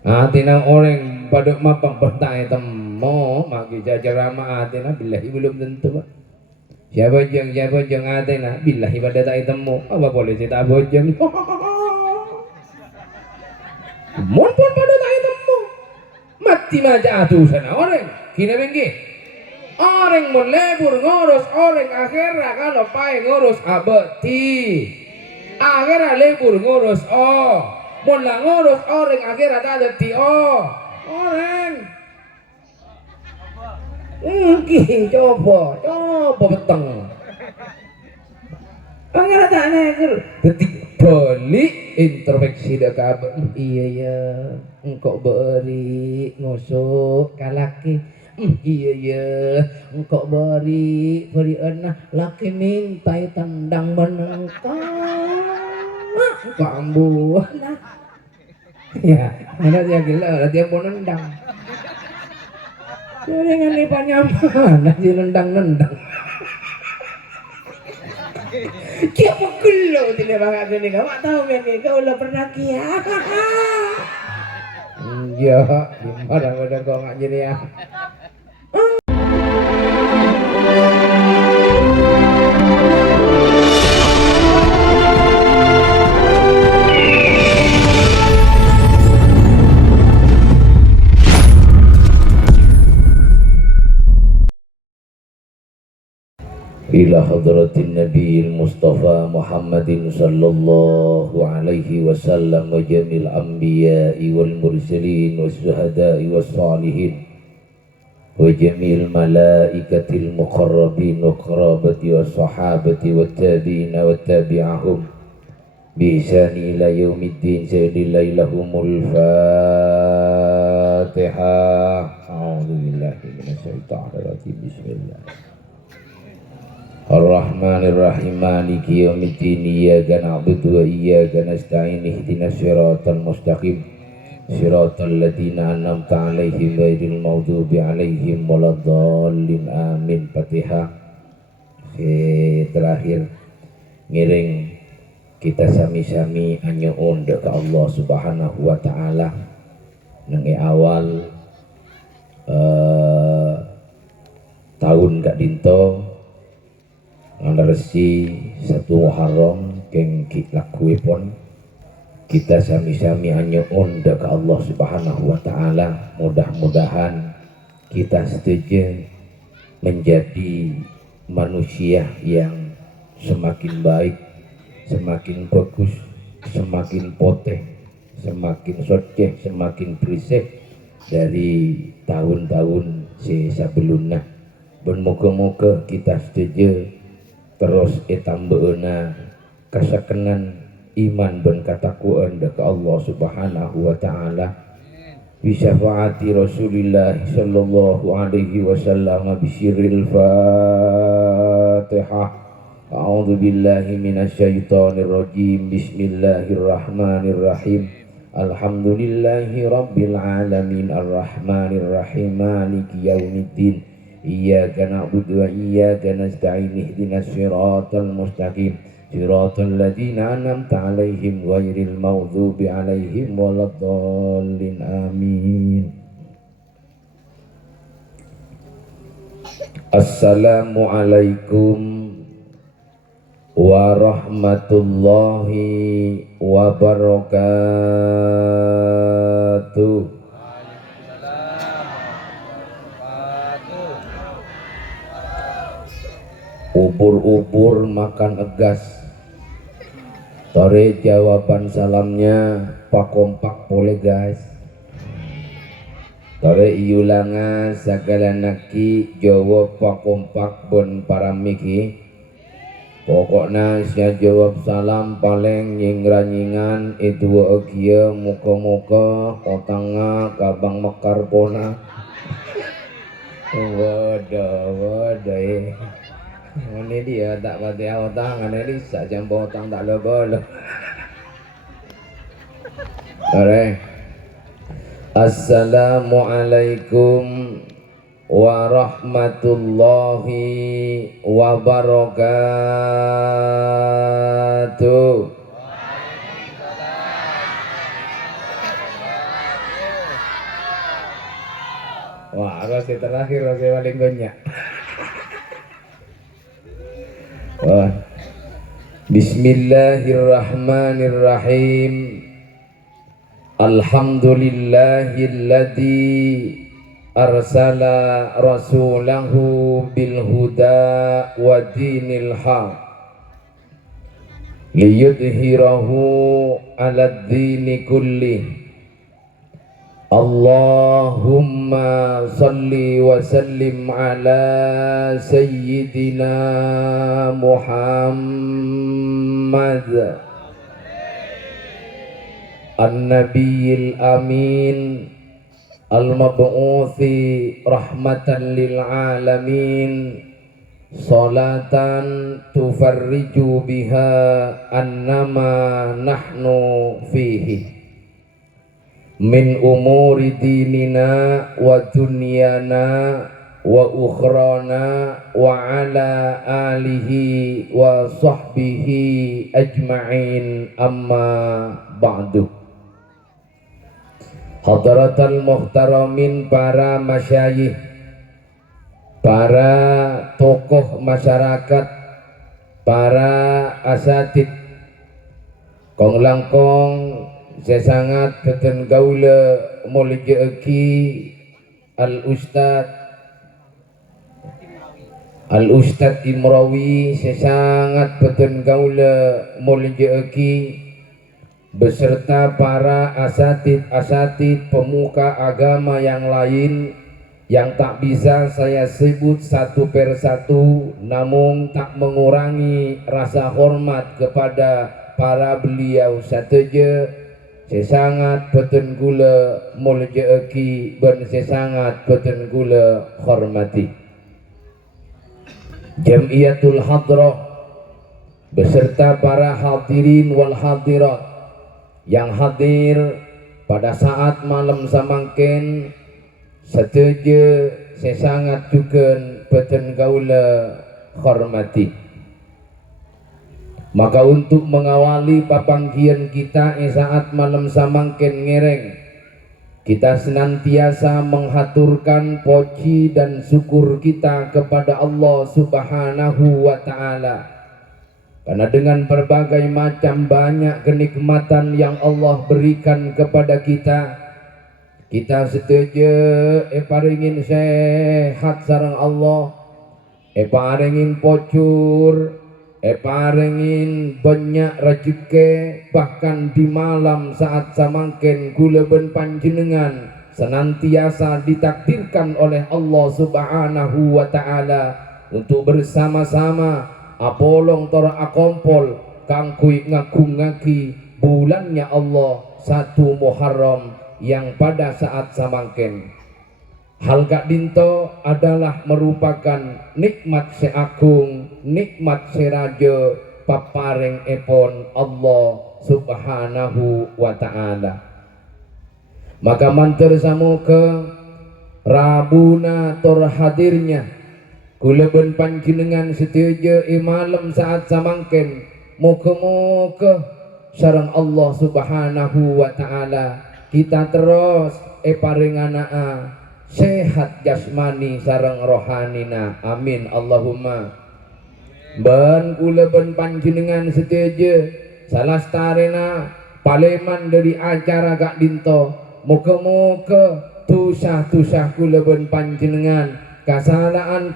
Atina orang pada mapang pertai temo maki jajarama atina billahi belum tentu Pak. Siapa jeng atina billahi pada tai temu apa boleh cerita bojeng. Mon pun pada tai temu mati maja atuh sana orang kina bengki orang mon lebur ngurus orang akhirnya kalau pai ngurus abeti akhirnya lebur ngurus mon lah ngurus orang akhirnya ada ti orang coba beteng akhirnya tak neger detik balik introspeksi dah kabar iya ya engkau beri ngosok kalaki iya ya engkau beri enah laki mintai tendang menengkang kambuh lah ya ada dia gila dia mau nendang dengan lipat nyaman dia nendang kia pegelo tidak bangga gini kau tak tahu yang kau lah pernah kia iya dimana udah kau nggak jadi ya ila hadratin nabiyil mustafa Muhammadin sallallahu alaihi wasallam wa jamil anbiya'i wal mursalin was syuhada'i was salihin wa jamil malaikatil muqarrabin wa qarabati was sahabati wat tabi'in wa tabi'ahum bi ihsani ila yaumiddin sayyidil lahumul fatihah. A'udzu billahi minasyaitonir rajim. Bismillah. Ar-Rahmanir Rahim Maliki Yaumiddin Iyyaka na'budu wa iyyaka nasta'in ihdinas siratal mustaqim siratal ladzina an'amta 'alaihim ghairil maghdubi 'alaihim waladdallin amin. Fatihah. Terakhir ngiring kita sami-sami anyuun ke Allah Subhanahu wa taala nang awal tahun gak dinto ngaresi 1 Muharram keng lakuipun kita sami-sami anyuun ke Allah Subhanahu wa taala, mudah-mudahan kita setuju menjadi manusia yang semakin baik, semakin bagus, semakin poteh, semakin soceh, semakin berisik dari tahun-tahun sebelumnya. Ben moga-moga kita setuju terus etambeuna kasakenan iman ben katakuan ke Allah Subhanahu wa taala bi syafaati Rasulillah sallallahu alaihi wasallam bi sirril Fatihah. A'udzu billahi minasyaitonir rajim. Bismillahirrahmanirrahim. Alhamdulillahi rabbil alamin arrahmanir rahim maliki yaumiddin. Iyyaka na'budu wa iyyaka nasta'in ihdinas siratal mustaqim siratal ladzina an'amta 'alaihim ghairil maghdubi 'alaihim waladdallin amin. Assalamualaikum warahmatullahi wabarakatuh. Ubur-ubur makan egas. Tore jawaban salamnya pak kompak boleh guys. Tore iulanga segala naki jawab pak kompak bon paramiki. Pokoknya saya jawab salam paling nyingran-nyingan itu agia muka-muka otanga kabang mekar pona. Wadah ini dia tak pati otang ini saja potang tak lebih. Alright. Assalamualaikum warahmatullahi wabarakatuh. Wah, rose terakhir rose paling banyak. Wah. Bismillahirrahmanirrahim. Alhamdulillahilladzi arsala rasulahu bil huda wa dinil haq liyudhhirahu 'alad dini kullih. Allahumma salli wa sallim ala sayyidina Muhammad an-nabiyil amin al-mab'uthi rahmatan lil alamin, salatan tufarriju biha annama nahnu fihi min umuri dinina wa dunyana wa ukhrana wa ala alihi wa sahbihi ajma'in, amma ba'du. Hadratal muhtaramin, para masyayikh, para tokoh masyarakat, para asatid, kong langkong saya sangat beten gaula muljaeki Al-Ustad Imrawi, saya sangat beten gaula muljaeki beserta para asatid pemuka agama yang lain yang tak bisa saya sebut satu persatu, namun tak mengurangi rasa hormat kepada para beliau sateja. Saya sangat beten gula muljaeki dan saya sangat beten gula hormati Jamiatul Hadrah beserta para hadirin wal hadirat yang hadir pada saat malam samangken sateja. Saya sangat juga beten gaula hormati. Maka untuk mengawali papanggian kita saat malam samangken ngereng, kita senantiasa menghaturkan puji dan syukur kita kepada Allah Subhanahu wa Ta'ala, karena dengan berbagai macam banyak kenikmatan yang Allah berikan kepada kita setuju paringin sehat sareng Allah, paringin pocur, paringin banyak rezeki, bahkan di malam saat samangken kula ben panjenengan senantiasa ditakdirkan oleh Allah Subhanahu wa Ta'ala untuk bersama-sama apolong tora akompol kangkui ngagungaki bulannya Allah 1 Muharram yang pada saat samangken hal gak dinto adalah merupakan nikmat seagung, nikmat seraja paparing epon Allah Subhanahu wa Ta'ala. Maka mantar samuka rabuna tor hadirnya kula ben panjenengan setuju malam saat samangken moga-moga sareng Allah Subhanahu wa Ta'ala kita terus paringanaa sehat jasmani sareng rohanina, amin Allahumma. Ben kula ben panjenengan setuju salastarena paleman dari acara gak dinto, moga-moga tusah-tusah kula ben panjenengan, kasalaan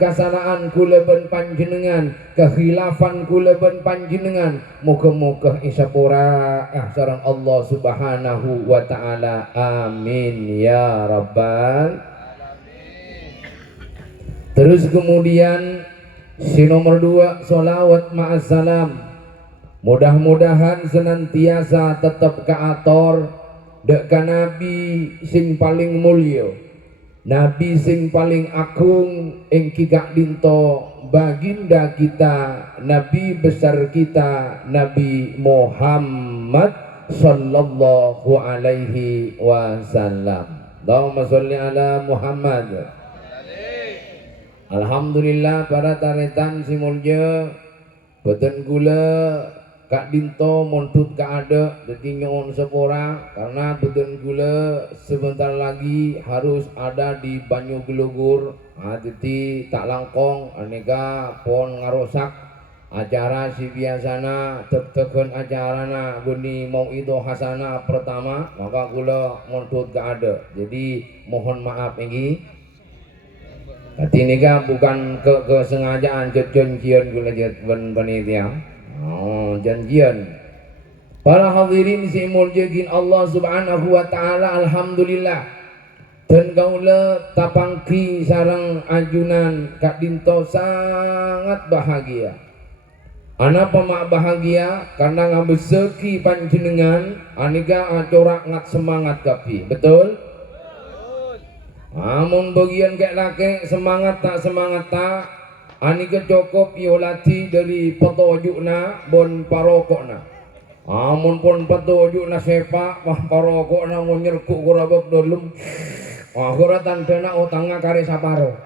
kula ben panjenengan, kekhilafan kula ben panjenengan, moga-moga isapura sareng Allah Subhanahu wa Ta'ala, amin ya rabbal. Terus kemudian si nomor 2 sholawat ma'assalam, mudah-mudahan senantiasa tetap kaator dek ka nabi sing paling mulya, nabi sing paling agung ing kigak dinto baginda kita, nabi besar kita, Nabi Muhammad sallallahu alaihi wasallam. Allahumma sholli ala Muhammad. Alhamdulillah para taretan si mulya beten gula Kak Dinto montut ka ada jadi nyon sepora karena beden gula sebentar lagi harus ada di Banyu Gelugur. Jadi tak langkong aneka pon ngarosak acara si biasana teteken acarana guni mau itu hasana pertama maka gula montut ka ada. Jadi mohon maaf ini. Tapi ini kan bukan kesengajaan janjian gula jet panitia. Oh, janjian. Para hadirin si muljagin Allah Subhanahu wa taala, alhamdulillah. Dan kaula tapangki sarang ajunan Kak Dinto sangat bahagia. Ana pemak bahagia karena ngabeseki panjenengan anika acorak ngat semangat kapi. Betul? Amun bagian kayak laki semangat tak anika cukup iolati dari petojukna bon parokokna. Amun pun petojukna sepak wah parokokna nyerkuk kurabak dolum. Akhirnya tandana utangnya kare saparo.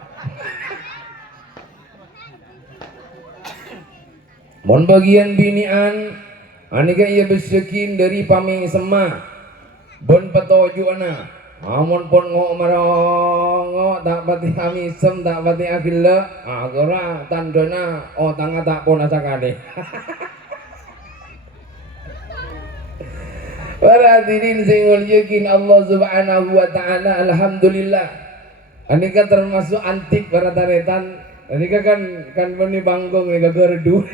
Mon bagian binian anika ia besekin dari pami sema bon petojukna. Amun pun ngok merongo tak pati amisem tak pati agila agora tandana otanga tak pun asakane. Para hadirin sing mulyukin Allah Subhanahu wa taala, alhamdulillah. Anika termasuk antik para taretan. Anika kan bani banggung nika gerdu.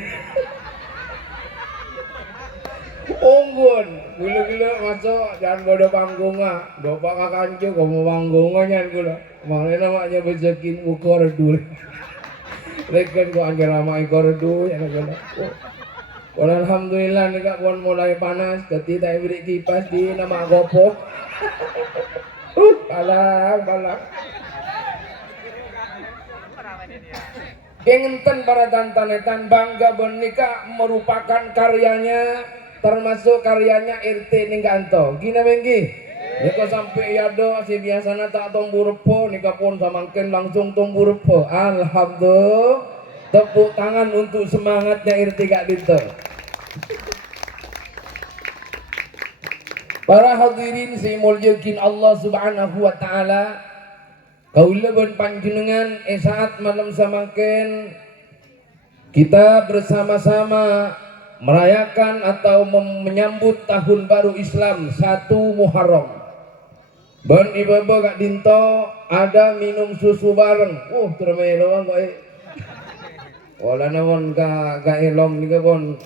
Unggun, gula-gula masuk jangan bodoh panggungnya, dopak kakancu kamu panggungnya gula. Makanya namanya bezekin ukor dulu. Lekan kok anjir ramai kordu ya gula. Alhamdulillah nih kak pun mulai panas, ketika beri kipas di nama gopo. Balang. Gengenten para tantanetan bangga benika merupakan karyanya. Termasuk karyanya RT Ningganto. Gina bengki. Nika sampai yado si biasana tak tomburepo nika pun samangken langsung tomburepo. Alhamdulillah. Tepuk tangan untuk semangatnya RT Kak Dinto. Para hadirin si mulyukin Allah Subhanahu wa taala. Kaula ben panjenengan saat malam samangken kita bersama-sama merayakan atau menyambut tahun baru Islam 1 Muharram. Ben ibu-ibu Kak Dinto ada minum susu bareng. Termelo kok. Wala nawon ka elom nika kon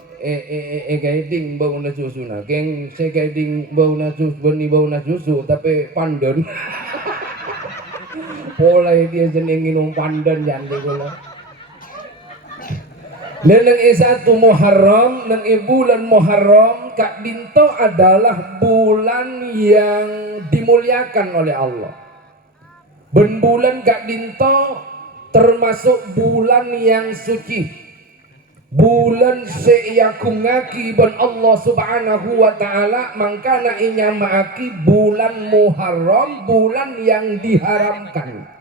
guiding bau na susu na. Keng se guiding bau na susu beni bau na susu tapi pandon. Pola dia jeneng minum pandon jande kula. Neneng satu Muharram, neng bulan Muharram, Kak Dinto adalah bulan yang dimuliakan oleh Allah. Ben bulan Kak Dinto termasuk bulan yang suci. Bulan seiyakungaki ben Allah Subhanahu wa taala mangkana inyamaaki bulan Muharram, bulan yang diharamkan.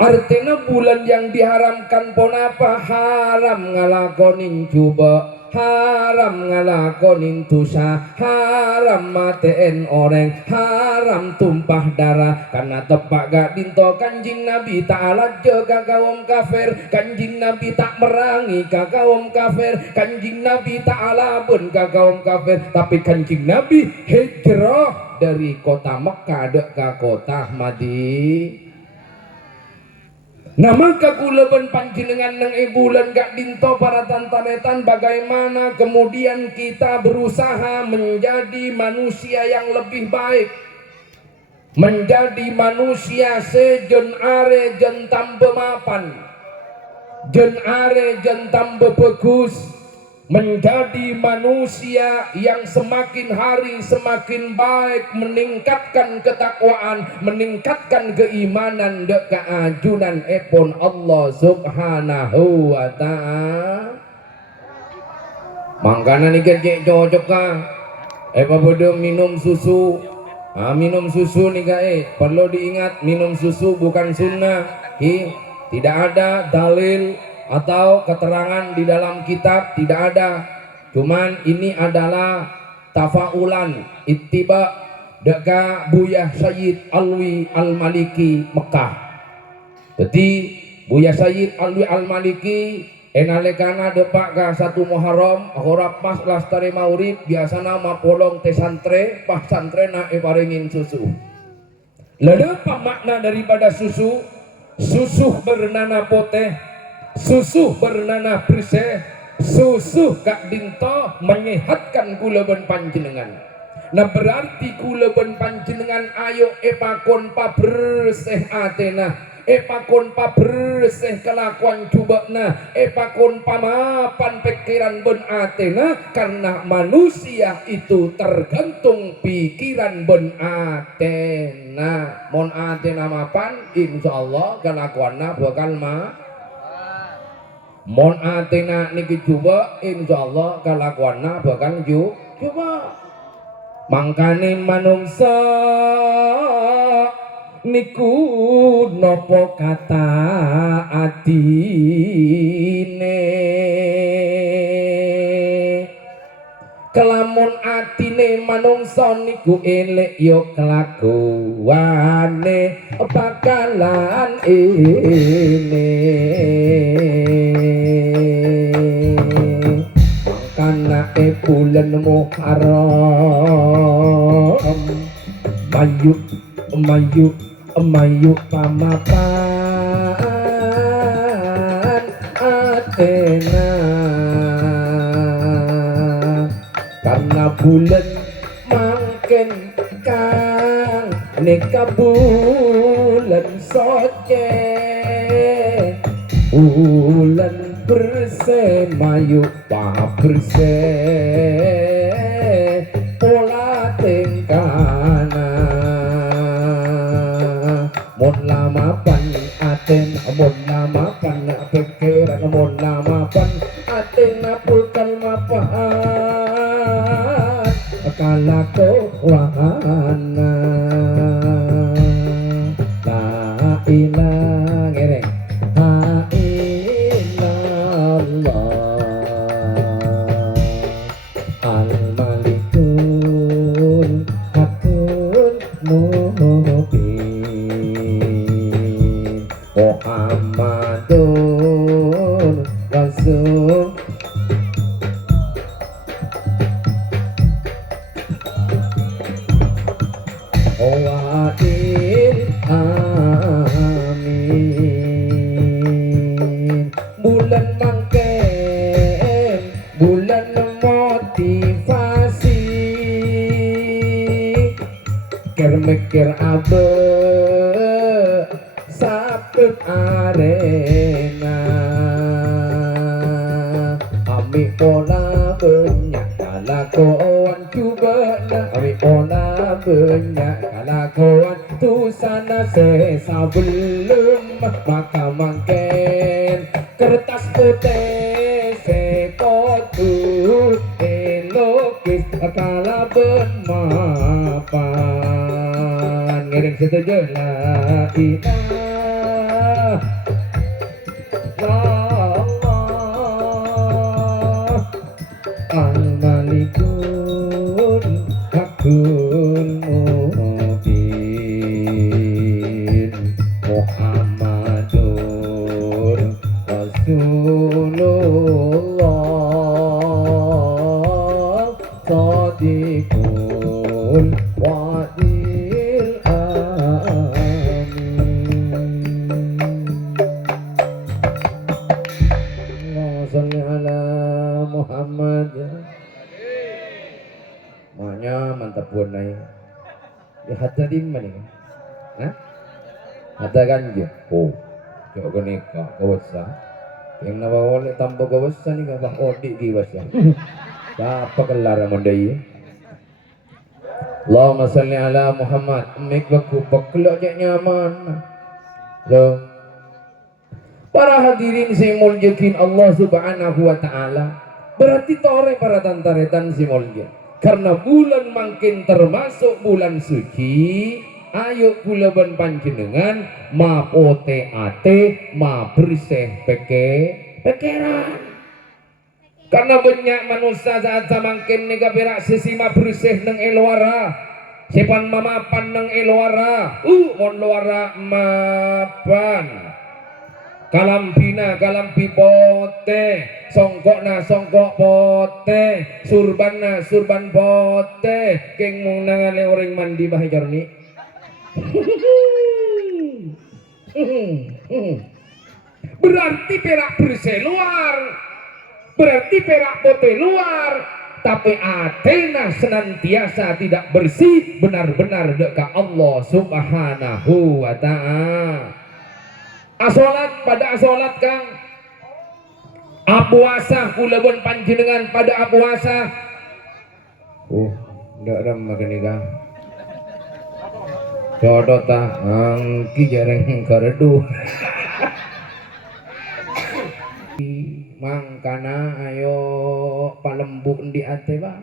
Artinya bulan yang diharamkan pun apa? Haram ngalakonin coba, haram ngalakonin dosa, haram matiin orang, haram tumpah darah. Karena tepak Kak Dinto Kanjing Nabi Ta'ala jaga kaum kafir, Kanjing Nabi tak merangi ka kaum kafir, Kanjing Nabi Ta'ala pun ka kaum kafir. Tapi Kanjing Nabi hijrah dari kota Mekah ke kota Madinah. Nah maka kula ben panjenengan nang bulan Kak Dinto para tantanetan bagaimana kemudian kita berusaha menjadi manusia yang lebih baik, menjadi manusia sejen are jen tambe mapan, jen are jen tambe bagus, menjadi manusia yang semakin hari semakin baik, meningkatkan ketakwaan, meningkatkan keimanan dek keajunan epon Allah Subhanahu wa ta'ala. Mangkana nih kecek cocok kah? Bodoh minum susu. Minum susu nih perlu diingat minum susu bukan sunnah. Tidak ada dalil atau keterangan di dalam kitab, tidak ada. Cuman ini adalah tafaulan ittiba deka Buya Sayyid Alwi Al-Maliki Mekah. Jadi Buya Sayyid Alwi Al-Maliki enalekana depak ka 1 Muharram ora pas lastare maurib biasana mapolong te santre pas santrena paringin susu. Lalu apa makna daripada susu? Susu bernana poteh, susu bernana bersih, susu kak dinto menyehatkan kulaban panjenengan. Nah berarti kulaban panjenengan ayo epakon pa bersih atena, epakon pa bersih kelakuan cubakna, epakon pamapan pikiran ben atena, karena manusia itu tergantung pikiran ben atena. Mon atena mapan insyaallah kelakuanna bakal mon atena niki coba insyaallah kelakuanna bakal coba. Mangkane manungsa niku nopo kata atine, kelamun atine manungsa niku elek yo kelakuane bakalan ini. Karena bulan Muharram mayu pamapan atena, karena bulan mangken kang nika bulan soce, bulan bersih mayu pa bersih pola tingkana. Mon lamapan aten, mon lamapan pikiran, mon lamapan aten pulkan mapan kalakuana. La ilah ngereng Al-Malikul Hakul Mubin Muhammadun Rasul Wa'il amin. Bulan mangken, bulan motivasi, mikir abe sapet arena, ami pola banyak kalakuan cubana, ami pola banyak kalakuan tu sana sesa belum maka mangken kertas putih sekotu elokis kala bermapan ngiring setuju la ilah Allah Al-Malikul Hakul Mubin Muhammadur Rasulullah Sadiqul Wadil Amin. Allahumma sholli ala Muhammad. Maknya mantap pun naik. Ya hatta di mana ni? Hah? Hatta ganja. Oh, jauh ke nikah kawasa. Yang nama wali tambah kawasa ni kah odik di kawasa. Apa kelar mondai? Allahumma salli ala Muhammad. Mik baku baklok je nyaman. So, para hadirin si muljakin Allah subhanahu wa ta'ala. Berarti tore para tantaretan si mulja. Karena bulan makin termasuk bulan suci, ayo kulaban panjenengan ma pote ate ma bersih pekeran. Karena banyak manusia saat samangkin nega berak sesima bersih neng eluara, sepan mamapan neng eluara, mon luara mapan. Kalampina kalampi pote, songkokna songkok pote, surbanna surban pote, keng mong nangale orang mandi bahe jorni. Berarti perak bersih luar, berarti perak pote luar, tapi Athena senantiasa tidak bersih, benar-benar dekat Allah Subhanahu wa ta'ala. Asolat pada asolat kang apuasa kulabon panjenengan pada apuasa. Ndak ada makan ikan. Jodoh ta angki jarang karedu. Mangkana ayo palembuk di ate ba.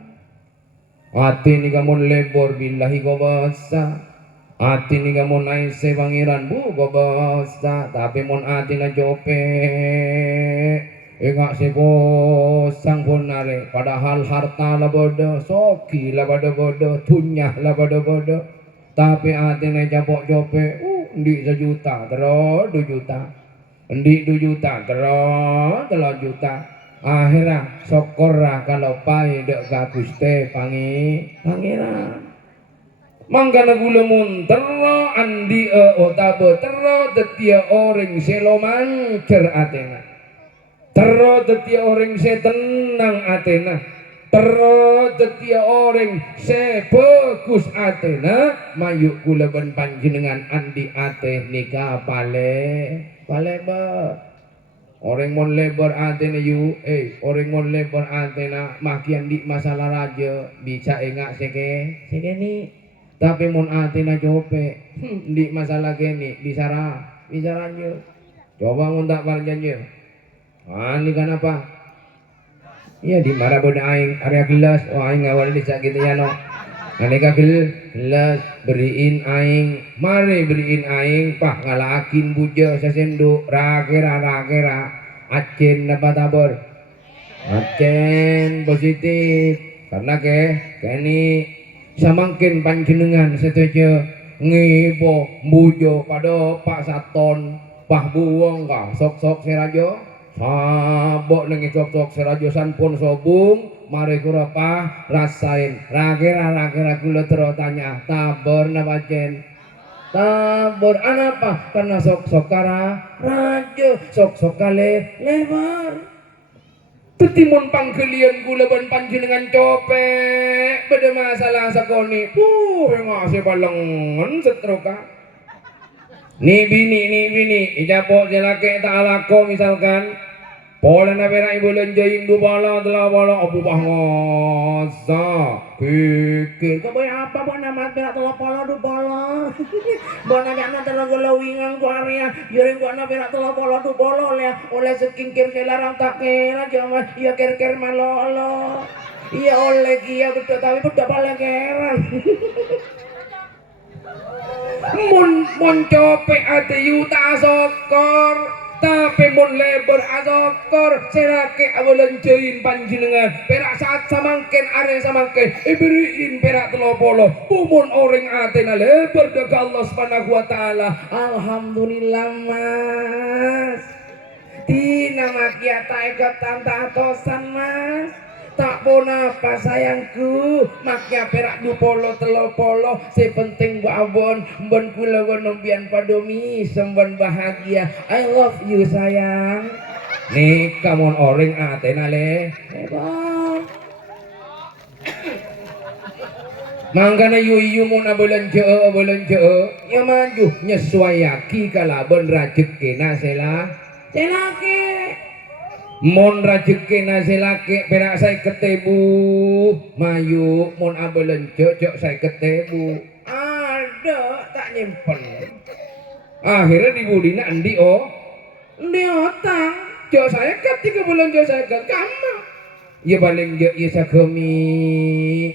Ati ni kamu lebor billahi gobasa. Ati ni kamu naik se pangeran bu gobasa. Tapi mon ati na jope. Engak se bosang pun nare. Padahal harta lah bodoh, soki lah bodoh, tunyah lah bodoh. Tapi ati na japok jope. Di sejuta terus 2 juta. Endi 2 juta terus 3 juta. Akhirnya syukurlah kalau pai dek ka Gusti pangeran. Mangkana gula mun terro andi otabe terro detia orang seloman cer Athena. Terro detia orang se tenang Athena. Terro detia orang se bagus Athena. Mayuk gula ben panjenengan andi ate nikah pale ba. Orang mon lebar Athena orang mon lebar Athena makian di masalah raja bisa engak seke ni. Tapi mon Athena jope di masalah gini bicaranya. Coba mun tak parjannya. Ini kan apa? Iya di marah boda aing area gelas. Aing ngawal di sakit ya no. Aneka gelas beriin aing, mari beriin aing pah ngalakin bujo sesenduk rakera acen dapat tabor. Acen positif karena kini samangkin panjenengan setuju ngibo bujo pada Pak Saton pah buwong ka sok serajo sabok nengi sok serajo sanpun sobung mari kurapa rasain rakira kula terus tanya tabor napa cen tabor anapa karena sok kara rajo sok kale lebar. Tetimun pangkelian gula ban panjenengan copek beda masalah sakoni ngasih balengan setroka nih bini ijapok jelake tak alako misalkan pola na pera ibu lenjain 2 bala 3 bala abu bah ngasa pikir kau bayar apa buat nama pera 3 bala 2 bala buat nama terlalu lawingan ku area juring buat nama pera 3 bala 2 bala oleh sekingkir kelarang tak kira jangan iya ker malolo iya oleh kia betul tapi betul bala keran mun copek ate yuta sokor tapi mun lebar azokor serake awalencein panjenengan perak saat samangken are samangken iberiin perak 30 bumun orang Athena lebar dekat Allah Subhanahu wa ta'ala. Alhamdulillah mas tina makiata ikut tanta atosan mas tak pona apa sayangku maknya perak 20 30 sepenting babon bon kula nombian padomi semban bahagia I love you sayang nih kamu orang Athena le mangkana yu mun belanja ya maju nyesuaiaki kalaban rajeki na selake mon rajeki na selake perak saya ketebu mayu mon abelen cocok saya ketebu ada tak nyimpen akhirnya dibudina andi otang cok saya ketika bulan cok saya ke kamu ya paling jok ya sakemi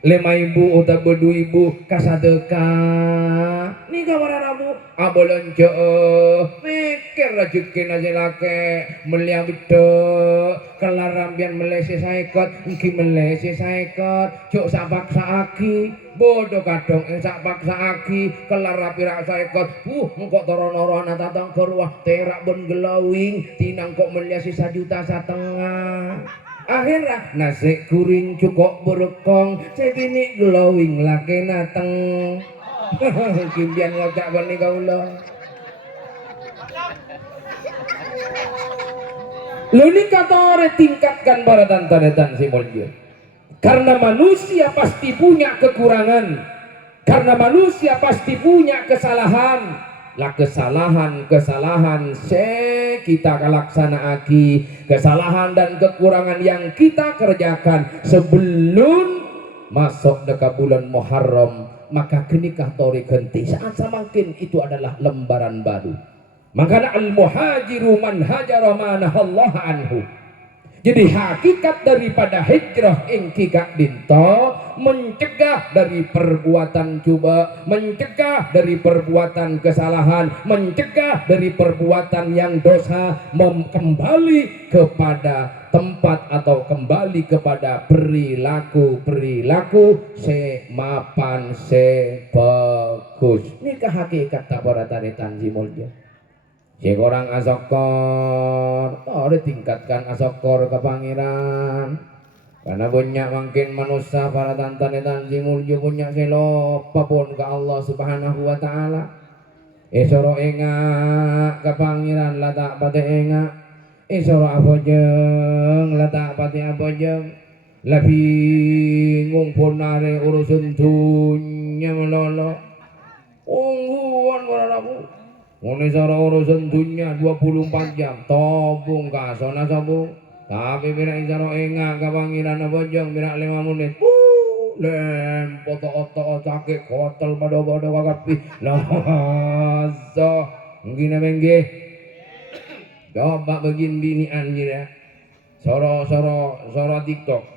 5.000 atau 2.000 kasadeka nih kamar rabu abolon cok ceker rezeki najelake melia beda kelar rambian melese saekot iki melese saekot juk sak paksaaki bodoh kadong sak paksaaki kelar rapi rak saekot engko toro-noro ana tatang gerwah terak ben glowing tinang kok melia sisa juta setengah akhirnya nasi kuring cukup berkong sebini glowing laki nateng kimbian ngocak bani kaulah lu ini kata orang tingkatkan para tanta-tantan si mulya karena manusia pasti punya kekurangan karena manusia pasti punya kesalahan lah kesalahan kita laksanaaki kesalahan dan kekurangan yang kita kerjakan sebelum masuk dekat bulan Muharram maka kenikah tori genti saat semakin itu adalah lembaran baru makanya al-muhajiru man hajara ma nahallahu anhu. Jadi hakikat daripada hijrah ingki gak dinto mencegah dari perbuatan coba, mencegah dari perbuatan kesalahan, mencegah dari perbuatan yang dosa, kembali kepada tempat atau kembali kepada perilaku semapan sebagus. Ini hakikat tabara taritan simulnya. Cek orang asokor, ditingkatkan asokor ke pangeran. Karena banyak makin manusia para tantan-tantan simulju punya selopa pun ke Allah Subhanahu wa Ta'ala. Esoro enga ke pangeran latak pati enga. Esoro apa jeng latak pati apa jeng. Lebih ngumpul nare urusan dunia melolo. Ungguan waranaku. Mulai cara urusan dunia 24 jam tobung kasona sabung tapi birak cara enggak kepangiran apa jeng birak 5 menit lem foto-foto sakit kotel pada kakapi lah so mungkin mengge coba begin binian gila soro TikTok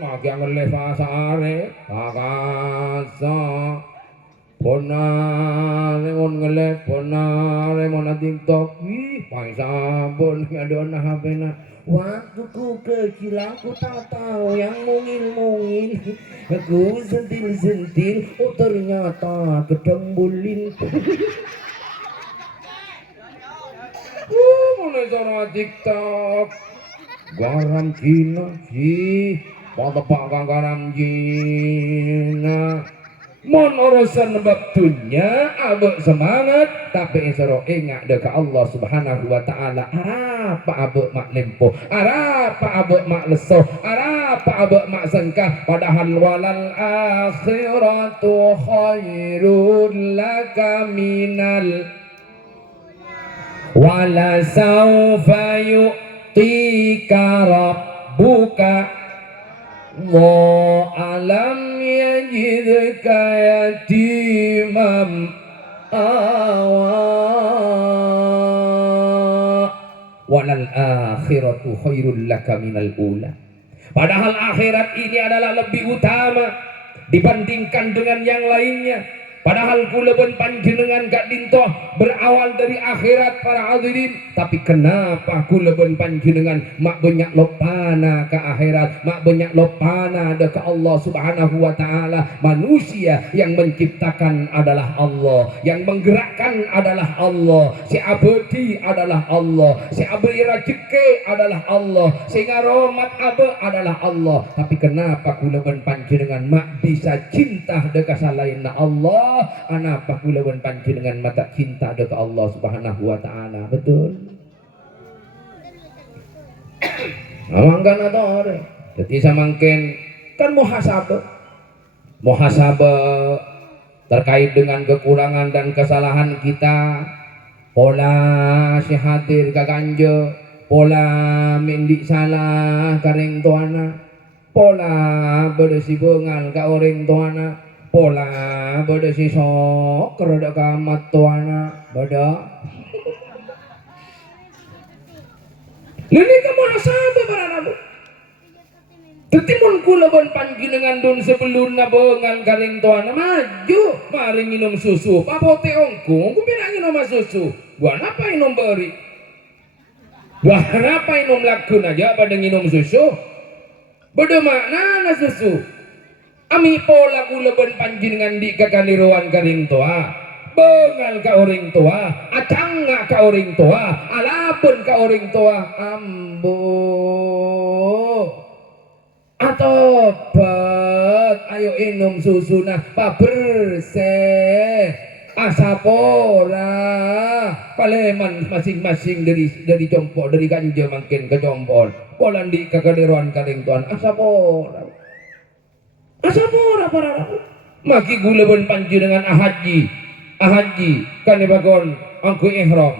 makin ngeles pasare kakasa Ponare mon ngelep, ponare mon TikTok, pakai sabun ngadona HP na. Waktu ku kecil aku tak tahu yang mungil-mungil, aku sentil-sentil, oh ternyata kedembulin. Mulai cara TikTok, garam Cina sih, pakai garam Cina. Mon urusan waktunya abek semangat tapi isaro ingat dekat Allah Subhanahu wa Ta'ala apa abek mak lempo apa abek mak leso apa abek mak sengkah padahal walal akhiratu khairul laka minal wala sawfa yu'tika rabbuka wa alam yajidka yatimam awa walal akhiratu khairul laka minal ula padahal akhirat ini adalah lebih utama dibandingkan dengan yang lainnya padahal kulaban panjenengan gak dintoh berawal dari akhirat para hadirin tapi kenapa kulaban panjenengan mak banyak lopana ke akhirat mak banyak lopana ke Allah Subhanahu wa Ta'ala manusia yang menciptakan adalah Allah yang menggerakkan adalah Allah si abadi adalah Allah si abadi rezeki adalah Allah si ngaromat abe adalah Allah tapi kenapa kulaban panjenengan mak bisa cinta dekat selain Allah anapa kulawan panjenengan mata cinta dekat Allah Subhanahu wa Ta'ala betul amangkan atau ore jadi samangken kan muhasabah terkait dengan kekurangan dan kesalahan kita pola si hadir ka ganja pola mendik salah kareng tuana pola bersi bengal ka orang tuana pola beda si sok kerada kamat tuana beda ini kamu rasa apa barang Tetimun kula ban panjenengan dun sebelum na bengal garing tuana maju mari minum susu papote ongku pinang minum susu buat apa minum beri buat apa minum lakun aja pada minum susu beda makna na susu ami pola kula ban panjenengan di kakaliruan garing tua bengal ka orang tua acang ka orang tua alapun ka orang tua ambo atobat ayo inum susu nah paberseh asapora paleman masing-masing dari compok dari ganja makin ke compol polan di kakaderuan kaling tuan asapora para maki gula bon panji dengan ahaji kan bagon angku ihram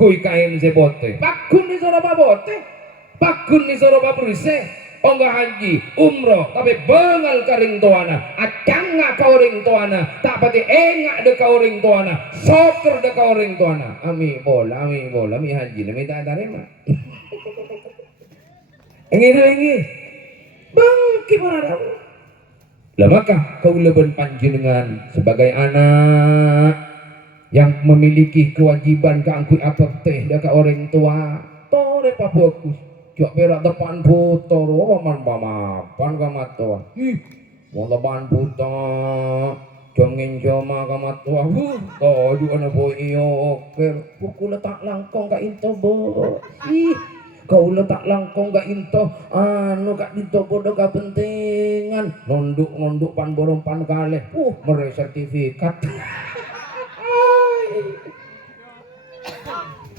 kui kain sebote pakun ni sora babote pakun ni sora babrise onggah haji umroh tapi bengal karing tuana acanga kauring tuana tak pati engak de kauring tuana soker de kauring tuana ami bola mi haji mi tak tarima engi bangki para lah maka kaulaban panjenengan sebagai anak yang memiliki kewajiban keangkui apa teh da ka orang tua tore papokus cok berak depan putar, man pamapan kamatuan. Wong depan putar, jongin joma kamatuan. Tahu juga na boy iyo, buku letak langkong ka into bo. Kau letak langkong ka into, anu ka into bodoh ka pentingan. Nonduk pan borong pan kale, mere sertifikat.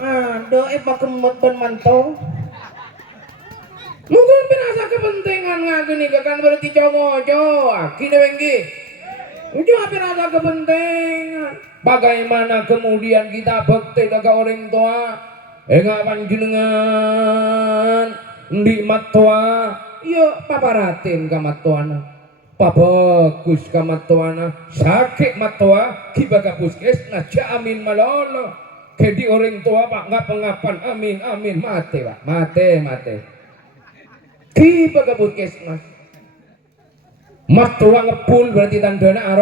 Aduh, pakemut ban mantau. Mungkin pinasa kepentingan ngagini kan berarti congojo kini bengki ujung pinasa kepentingan bagaimana kemudian kita bekti ke orang tua enggak panjenengan di matua yo paparatin ke matuana pabagus ke matuana sakit matua kibaga puskes nah jamin malolo kedi orang tua pak nggak pengapan amin mate pak mate tiba ke puskesmas mas tua ngepul berarti tandana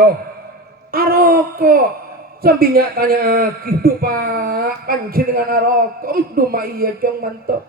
aroko sambinya tanya hidup pak panjenengan aroko duma iya cong manto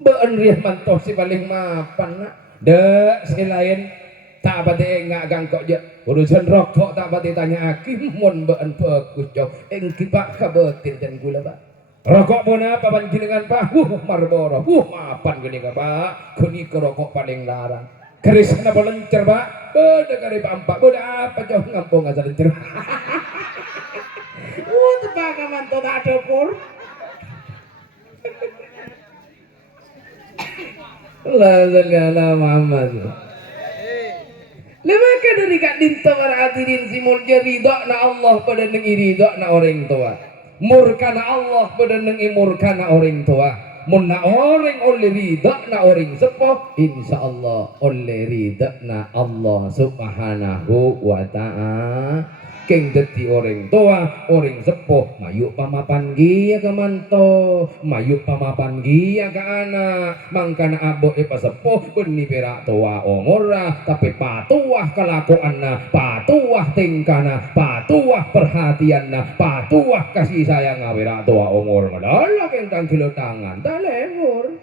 beun riah manto si paling mapan nak dek si lain tak pati enggak gangkok je urusan rokok tak pati tanya aki mun beun bagus cong engki pak kabetin jan gula pak rokok pun apa panjenengan pak Marlboro mapan gini pak kini ke rokok paling larang keris na bolencer pak beda kari pampak beda apa jauh ngampung asal lencer tepak kamanto tak ada pur Allah segala Muhammad lemaka dari kak dinta marhatirin simul jeridak na Allah pada nengi ridak na orang tua murkana Allah bedeneng murkana orang tua munna orang oleh ridha na orang sepo insyaallah oleh ridha na Allah subhanahu wa ta'ala keng deti orang tua orang sepo mayu pamapan gia ke manto mayu pamapan gia ke anak mangkana abo epa sepo beni perak tua omora tapi patuah kelakuanna patuah tingkana patuah perhatianna patuah kasih sayang perak tua umur madala kentang kilo tangan tak lemur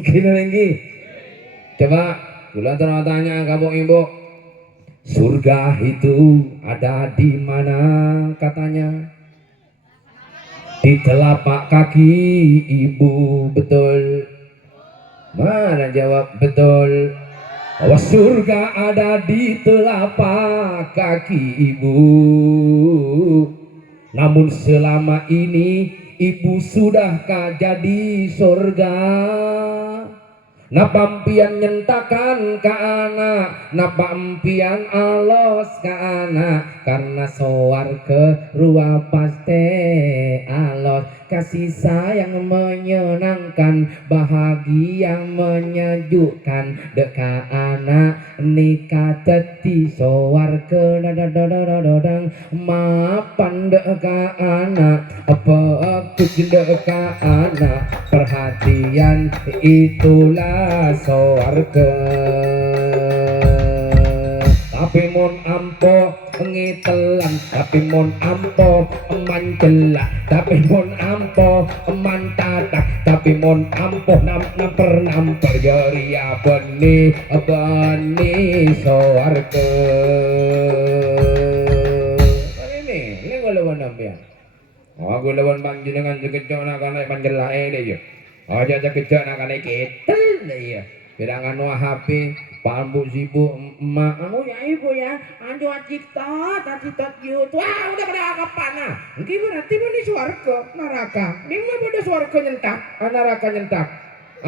kena lagi coba kula tanya kamu ibu surga itu ada di mana katanya di telapak kaki ibu betul mana jawab betul bahwa surga ada di telapak kaki ibu namun selama ini ibu sudahkah jadi surga napampian nyentakan ke anak napampian alos ke anak karena soar ke ruang paste alos kasih sayang menyenangkan bahagia menyejukkan deka anak nikah teti soar ke dadadadadadang mapan deka anak apa aku deka anak perhatian itulah swarga. Tapi mon ampo ngitelan, tapi mon ampo manjelak, tapi mon ampo mantatak, tapi mon ampo namper ya beni swarga. Ini gulawan nampian. Oh gulawan panjenengan sekejap nak kanai manjelak deh yo. Aja sekejap nak kanai ketel deh ya. Bilangan HP, pambu sibuk emak, ya ibu ya, anjo cipta, cipta YouTube, wah udah pada kapan nah, gimana tiba di swarga, neraka, di mana pada swarga nyentak, neraka nyentak,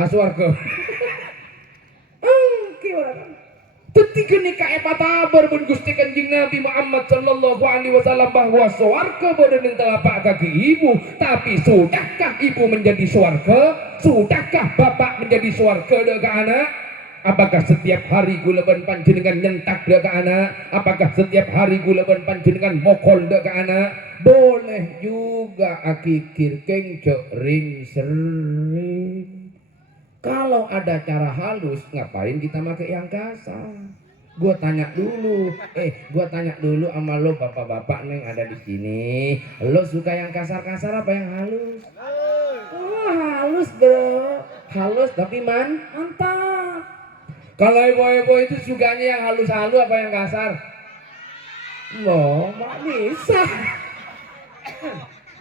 swarga, gimana? Ketika nikah patabar pun Gusti Kanjeng Nabi Muhammad sallallahu alaihi wasallam bahwa swarga boten telapak kaki ibu, tapi sudahkah ibu menjadi swarga? Sudahkah bapak menjadi swarga ke anak? Apakah setiap hari gulaban panjenengan nyentak ke anak? Apakah setiap hari gulaban panjenengan mokol ke anak? Boleh juga akikir kengcok ring sering. Kalau ada cara halus, ngapain kita pakai yang kasar? Gua tanya dulu sama lo bapak-bapak neng ada di sini. Lo suka yang kasar-kasar apa yang halus? Oh halus bro, halus tapi mantap. Kalau ibu-ibu itu sukanya yang halus-halus apa yang kasar? Loh, mak bisa.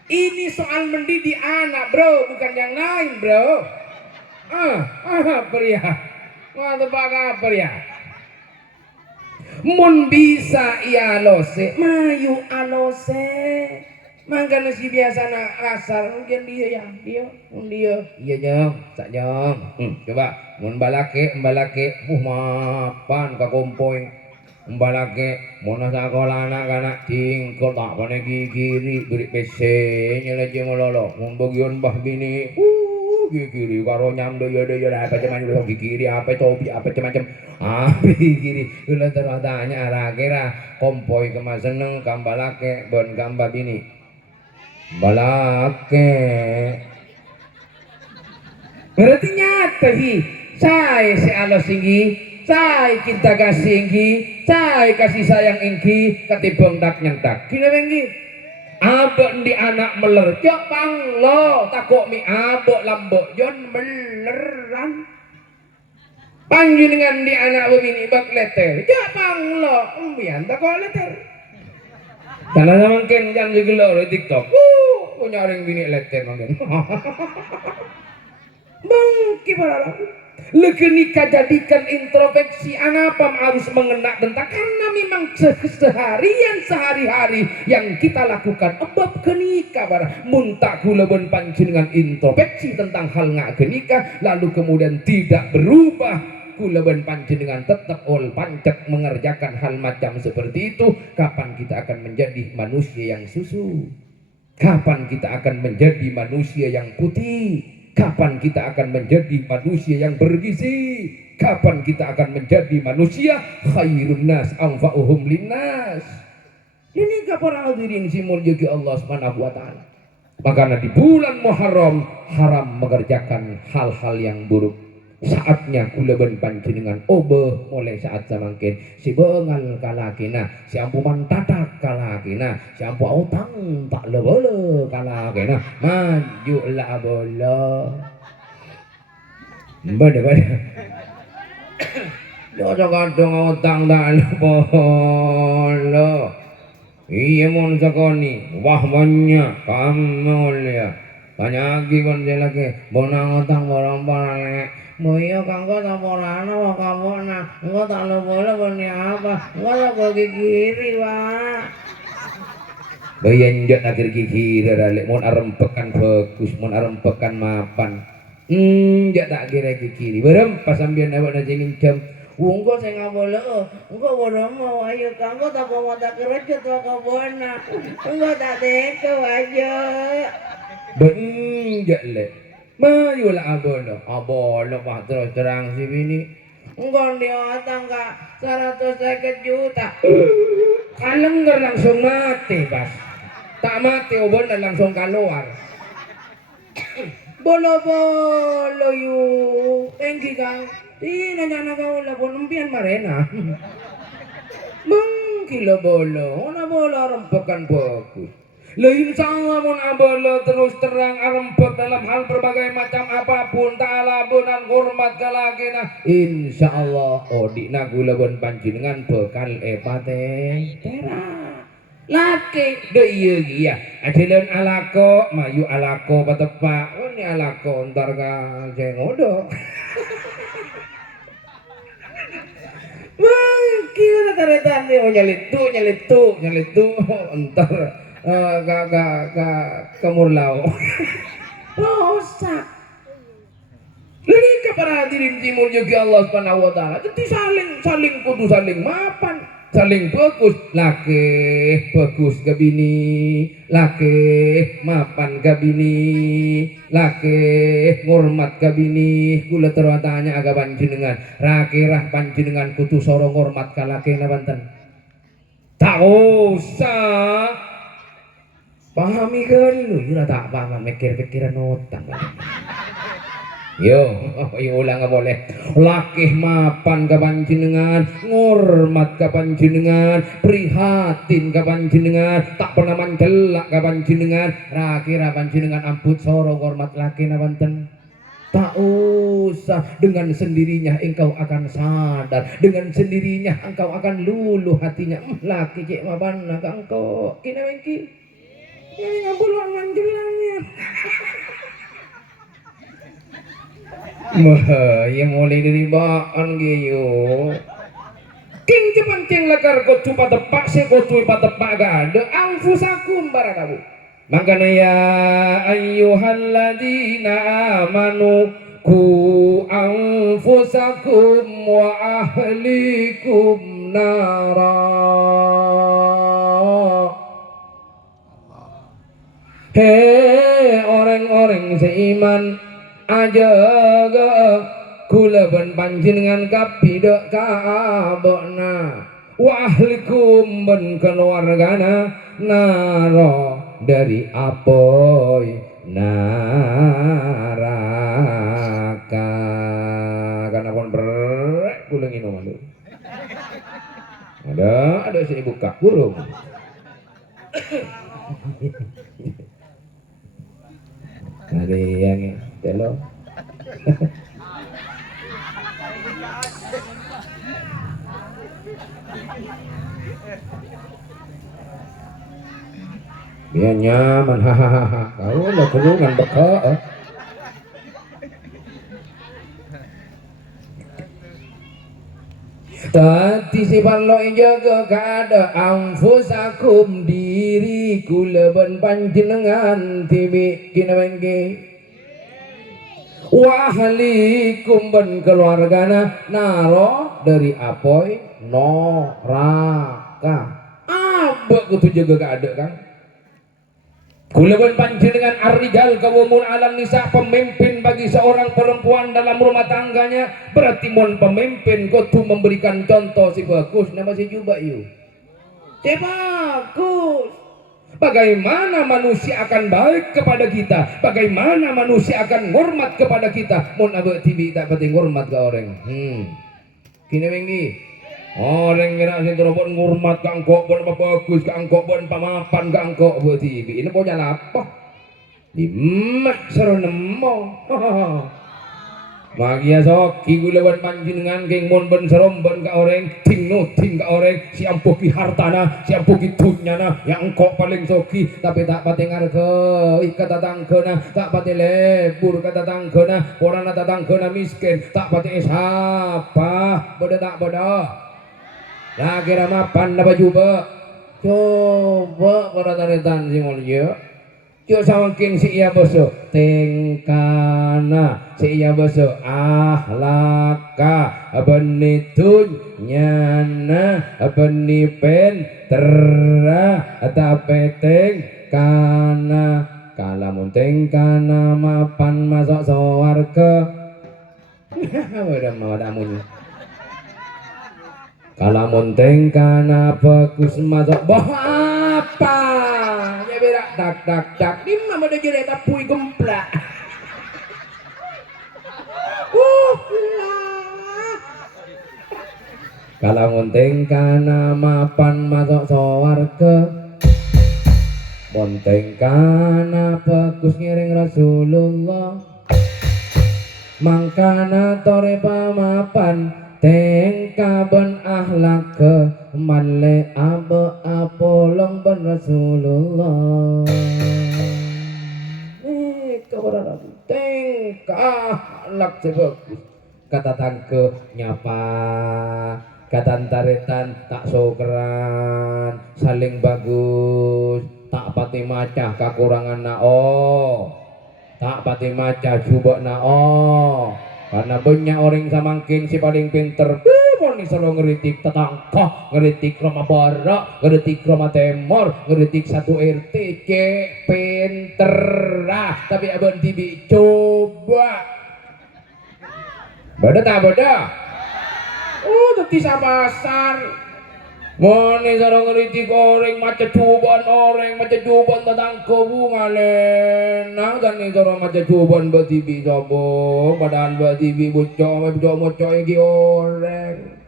Ini soal mendidik anak bro, bukan yang lain bro. Pria, wah tebak pria. Mun bisa iya lose, mayu alose. Mangkana si biasa nak kasar, mungkin dia, iya nyong, sak nyong. Coba, mun balake, mapan kakompoy. Balake, mun sekolah anak cingkol tak pane gigiri, beri PC nyela mololo, mun bagian bah bini. Gigi karo nyamdo ya apa cuman udah gigi apa topi apa macam gigi ulah terus tanya kira kompoi kemas seneng kambalake bon gamba bini balake berarti nyata hi saya si Allah singgi saya cinta kasih inggi saya kasih sayang inggi ketibang dak nyentak kina benggi abek di anak meler cok panglo takok mi abek lambok jon meleran panjenengan di anak bini bak leter cok panglo umbian takok leter karena mungkin kan juga lo di TikTok punya orang bini leter mungkin bangki para Lekenika jadikan introspeksi apa harus mengenak tentang karena memang sehari-hari yang kita lakukan ebab kenika bara muntah kulaban panjenengan introspeksi tentang hal ngak kenika lalu kemudian tidak berubah kulaban panjenengan tetap pancet mengerjakan hal macam seperti itu. Kapan kita akan menjadi manusia yang susu? Kapan kita akan menjadi manusia yang putih? Kapan kita akan menjadi manusia yang bergizi? Kapan kita akan menjadi manusia khairun nas anfa'uhum linnas? Ini kapan hadirin simul yuki Allah Subhanahu wa taala. Makanya di bulan Muharram haram mengerjakan hal-hal yang buruk. Saatnya kulaban panjenengan obeh mulai saat samangkin si bengal kalakina si ampu mantatak kalakina si ampu utang tak lebele kalakina maju lah bola bada jodoh kadang utang tak lebele iya mon sakoni wah banyak kamu lihat banyak lagi kan dia lagi bonang utang barang-barang Moyo kanggo tamporana wa kamu na engko tak boleh bani apa engko tak bagi kiri wa bayan jat akhir kiri ralik mon arempekan bagus mon arempekan mapan jat tak kira kiri berem pas sambian awak na jengin jam engko saya nggak boleh engko bodoh mau ayo kanggo tak mau tak kerja tuh kabona engko tak deko aja benjak le Mayulah abono mah terus terang si bini enggak diotang kak 150 juta kalengger langsung mati pas tak mati obon dan langsung keluar Bolo-bolo yuk. Engki kang. Di nanya kau lapon umpian marena. Mengkilo bolo. Ona bolo rempekan bagus. Lain sama pun abala terus terang arempet dalam hal berbagai macam apapun ta'ala benan hormat kalagena insyaallah odi nagulabon panjenengan bekal epate tera laki de iya iya adelan alako mayu alako patepak oh ni alako ntar ka jengodo wah kira taretan dia nyalitu entar kamurlau rosak lagi kepada hadirin timur juga Allah Subhanahu wa taala jadi saling kudu saling mapan saling bagus laki bagus ke bini laki mapan ke bini laki ngormat ke bini kula terwatanya agak panjenengan rakirah panjenengan kudu sorong ngormat ka laki nabanten tak usah pahami kan lu yura tak paham mikir-pikiran otak yo ulang nggak boleh lakih mapan ka panjenengan ngormat ka panjenengan prihatin ka panjenengan tak pernah mancelak ka panjenengan rakira panjenengan amput soro ngormat laki nabanten tak usah dengan sendirinya engkau akan sadar dengan sendirinya engkau akan luluh hatinya laki cek mapan ka engkau kina mengki ini ngabuluan jelangnya mah yang mulai dari baan gitu king cepan ceng lekar kocu patepak se kocu patepak gak ada angfusakum barakabu makanya ya ayyuhalladzina amanu ku anfusakum wa ahlikum nara hei orang-orang seiman ajaga kula ben panjenengan kapidek kabona wa ahlikum ben keluargana naro dari apoy neraka karena pun berek kula nginum malu ada sini buka burung ada yang telo biar nyaman hahaha kau udah kurungan beka tadi si parlo jaga kada anfusakum diri kula ben panjenengan tibi kina bengke wa ahlikum ben keluargana naro dari apoy noraka abek kutu jaga kada kan kulaban panjenengan ar-rijal qawwamun 'alan nisa pemimpin bagi seorang perempuan dalam rumah tangganya berarti mon pemimpin kudu memberikan contoh si bagus nama si juga yuk si bagus bagaimana manusia akan baik kepada kita bagaimana manusia akan hormat kepada kita mon abek tibi tak penting hormat ke orang kini menggi orang kira sing terobot ngurmat ka engko bon bagus ka engko bon pamapan ka engko beuti ini punya lapah dimah sero nemo magia soki gulawan panjenengan geng mon ben serom ben ka orang ting nuting ka orang si ampuki hartana si ampuki dunyana yang engko paling soki tapi tak pati ngarga kata tangkeuna tak pati lebur kata tangkeuna orana tatangkeuna miskin tak pati sapa bodoh tak bodoh lagi ramapan apa juga coba para taretan si mulia coba samakin si iya boso tengkana si iya boso ahlaka benitun nyana benipen terah tapeteng kana kalamun tengkana mapan masuk sawarga udah mau damunya kalau monteng kana bagus masuk bah apa ya berak dak di mana dia jelek tapi gemplak Kalau ngunting kana mapan masuk sawarga, monteng kana bagus ngiring Rasulullah, mangkana tore pamapan tengkaben ahlak ke manle abe apolong ben Rasulullah. Kabar tengka ahlak sebagus kata tangke nyapa kata taretan tak sokeran saling bagus tak pati macah kekurangan nao tak pati macah coba nao karena banyak orang samangking si paling pinter moni selalu ngeritik tetangka ngeritik Roma Barat ngeritik Roma Timur ngeritik satu RT cek pinter tapi abang tibi coba beda tak beda teti pasar moni selalu ngeritik orang macam cuban tetangka bunga lenang dan ni selalu macam cuban bertibi coba badan bertibi bocor yang orang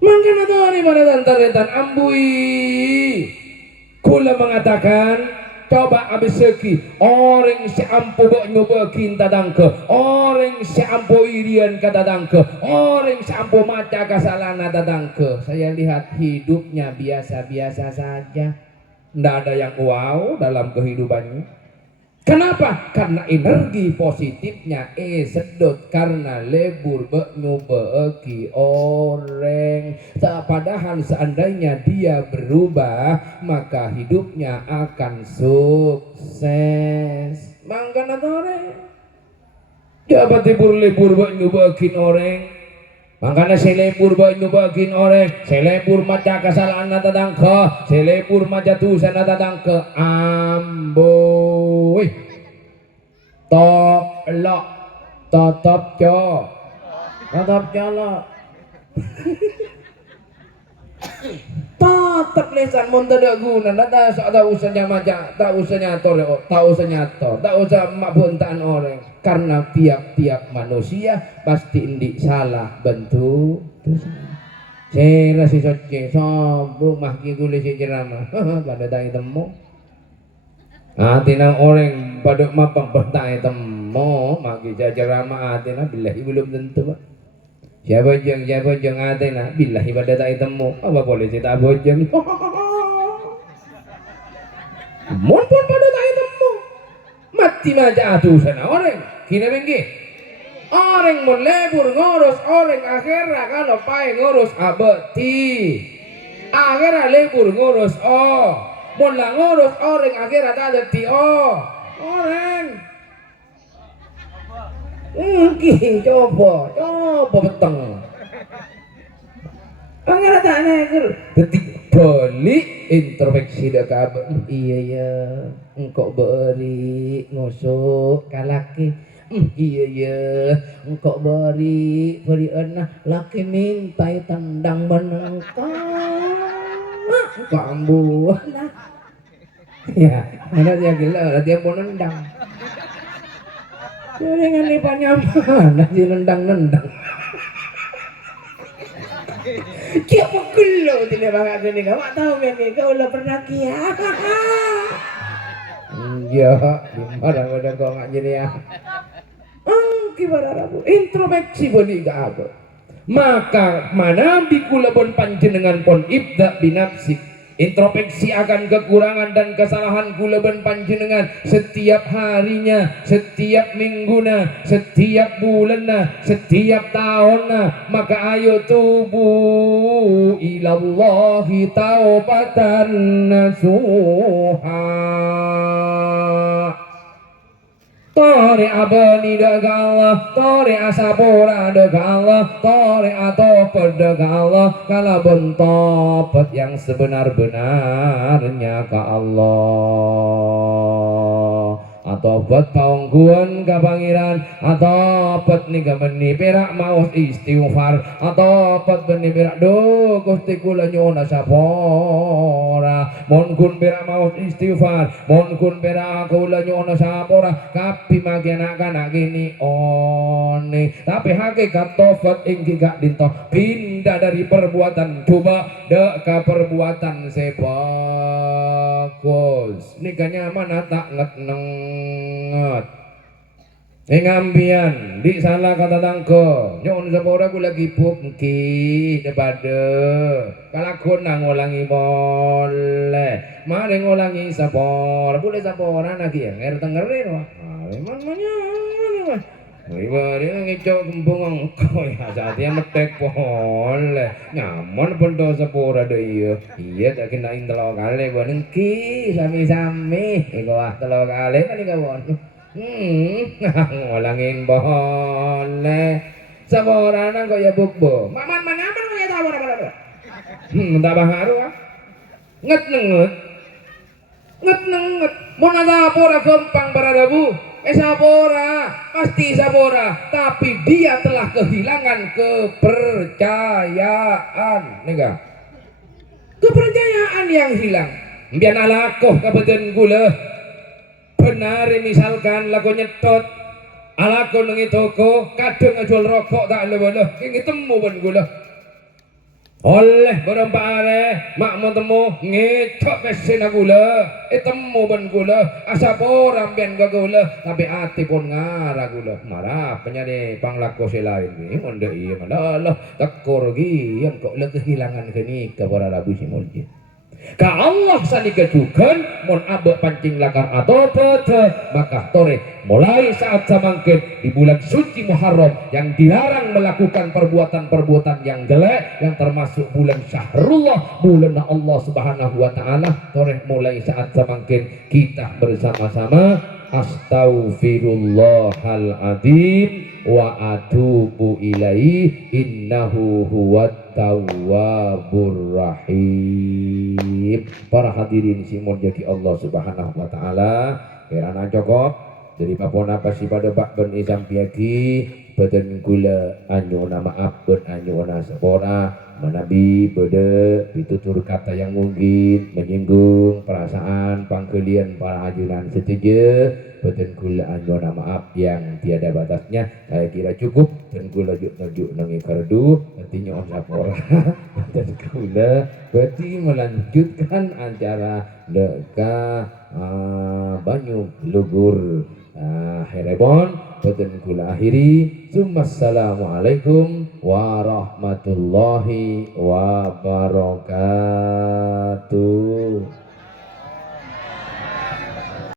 mungkin ada ni pada tantaretan ambui kula mengatakan coba habis segi orang si ampu bok nyobakin tadangke orang si ampu irian katadangke orang si ampu maca kasalana tadangke saya lihat hidupnya biasa-biasa saja tidak ada yang wow dalam kehidupannya. Kenapa? Karena energi positifnya sedot karena lebur nyobeki orang. Padahal seandainya dia berubah maka hidupnya akan sukses. Mangkana tore. Dapat libur nyobekin orang. Makanya selebur nyobekin orang. Selebur maca kesalahan tadangke, selebur maca dosa tadangke. Amboy tolak tetap lo tetap lesan mun tidak guna tak usahnya maca tak usah nyator tak usah mabuntaan orang karena tiap-tiap manusia pasti indik salah bentuk saya si soce sombong mahki kulis si ceramah pada tak temu hati nang orang pada mapang bertanya temu mahki ceramah hati nang billahi belum tentu siapa jeng hati nang billahi pada tak temu apa boleh cerita bojeng mohon pada tak temu mati maja sana orang kina bengki orang mau lebur ngurus orang akhirnya kalau pai ngurus abeti akhirnya lebur ngurus mula ngurus orang akhirnya tak ada orang coba beteng akhirnya tak neger ketik balik introspeksi dah kabar iya ya engkau beri ngusuk kalaki iya engkau beri enah laki mintai tendang menengkau kambu ya ada dia gila dia mau nendang dengan lipatnya mana dia nendang kia pegelo tidak bangga gini kau tak tahu memang kau lah pernah kia iya dimana kau nggak jadi ya gimana rabu introspeksi boni apa maka mana bikula pun panjenengan pun ibda binafsik introspeksi akan kekurangan dan kesalahan kula ben panjenengan setiap harinya, setiap mingguna, setiap bulanna, setiap tahunna. Maka ayo tubu ilallahi taubatan nasuha. Tore abani daga Allah, tore asapura daga Allah, tore atopet daga Allah. Kalau bentopat yang sebenar-benarnya ke Allah. Atobat paungguan ka pangeran, atobat ni gameni perak maos istighfar, atobat beni perak do Gusti kula nyuwun sapora, mon kun perak maos istighfar, mon kun perak kula nyuwun sapora, kapi magenak-anak kini one, tapi hakikat tobat inggi gak dinto pindah dari perbuatan coba dek ka perbuatan sebagus nikahnya mana tak nget ngambian di salah kata tangko nyuwun sapora ku lagi pungki daripada kalakon nang ngulangi boleh mari ngulangi sapora boleh sapora lagi ya ngerengerin wah memangnya Iwari ngicok kembung engko ya saatnya metek boleh nyaman pento sepura do iya tak kena telo kali bonengki sami-sami iku ah telo kali kan kawon ngolangin boleh sepura nang kok ya bukbo maman mangaman kok ya tawar apa tak baharu ah nget mau sapora gampang beradabu sapora pasti sapora tapi dia telah kehilangan kepercayaan nega kepercayaan yang hilang biar alakoh kabupaten gula benar misalkan laku nyetot alakoh nengi toko kadang ngejual rokok tak lewat ini temu ben gula oleh berempat are mak mau temu ngecok mesin gula temu ban gula asapora ambian gula tapi ati pun ngarah gula marah penyade panglako selain ni onde iya malah tekor gi yang kok le kehilangan kini kepada labu simulji ka Allah sani kejukan mon abe pancing lakar atau pete maka tore mulai saat samangkin di bulan suci Muharram yang dilarang melakukan perbuatan-perbuatan yang jelek yang termasuk bulan syahrullah bulan Allah subhanahu wa ta'ala tore mulai saat samangkin kita bersama-sama astaghfirullahaladzim wa atubu ilaihi innahu huwat tawwabur rahim. Para hadirin simon jadi Allah subhanahu wa ta'ala kerana cukup dari papona pasti pada bak ben isam piaki beten gula anyona maaf ben anyona sepora menabi bede ditutur kata yang mungkin menyinggung perasaan pangkelian para ajunan setuju beten gula anyona maaf yang tiada batasnya saya kira cukup dan gula juk nangi kardu nantinya on sapora dan gula berarti melanjutkan acara deka banyu lugur Herebon beten kula akhiri Assalamualaikum warahmatullahi wabarakatuh.